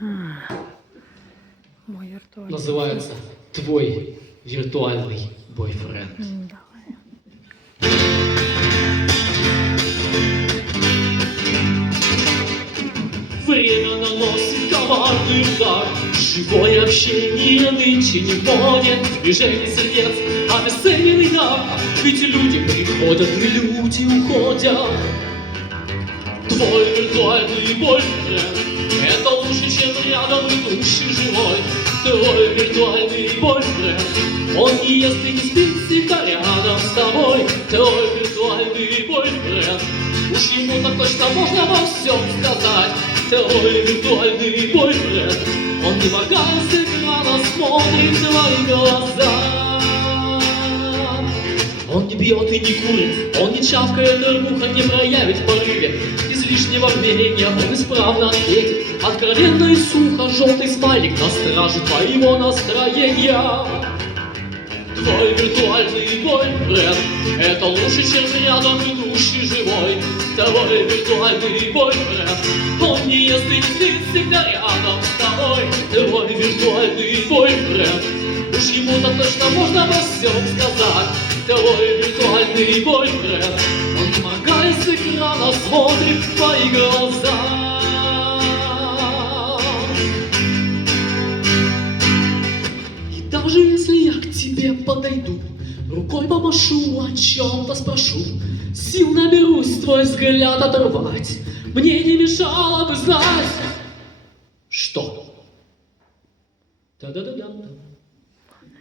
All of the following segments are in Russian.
Мой виртуальный. Называется «Твой виртуальный бойфренд». Давай. Время наносит коварный удар. Живое общение нынче не в моде. Движение сердец, обесцененный дар. Ведь люди приходят и люди уходят. Твой виртуальный бойфренд — это лучше, чем рядом идущий живой. Твой виртуальный бойфренд — он не ест и не спит всегда рядом с тобой. Твой виртуальный бойфренд — уж ему так точно можно во всем сказать. Твой виртуальный бойфренд — он не моргая с экрана смотрит в твои глаза. Он не бьет и не курит, он не чавкает, муха не проявит в порыве излишнего рвения, он исправно ответит откровенно и сухо, желтый смайлик на страже твоего настроения. Твой виртуальный бойфренд — это лучше, чем рядом идущий живой. Твой виртуальный бойфренд — он не ест и не спит всегда рядом с тобой. Твой виртуальный бойфренд — уж ему так точно можно во всем сказать. Твой виртуальный бойфренд — он, не моргая с экрана, смотрит в твои глаза. Даже если я к тебе подойду, рукой помашу, о чем-то спрошу, сил наберусь твой взгляд оторвать, мне не мешало бы знать, что та-да-да-да.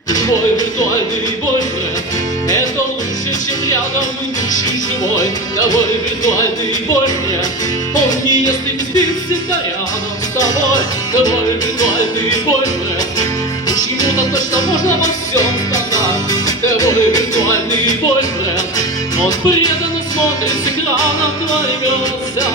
Твой виртуальный бойфренд — это лучше, чем рядом идущий живой. Твой виртуальный бойфренд — он не ест и не спит всегда рядом с тобой. Твой виртуальный бойфренд — уж ему так точно можно во всем сказать. Твой виртуальный бойфренд — он преданно смотрит с экрана в твои глаза.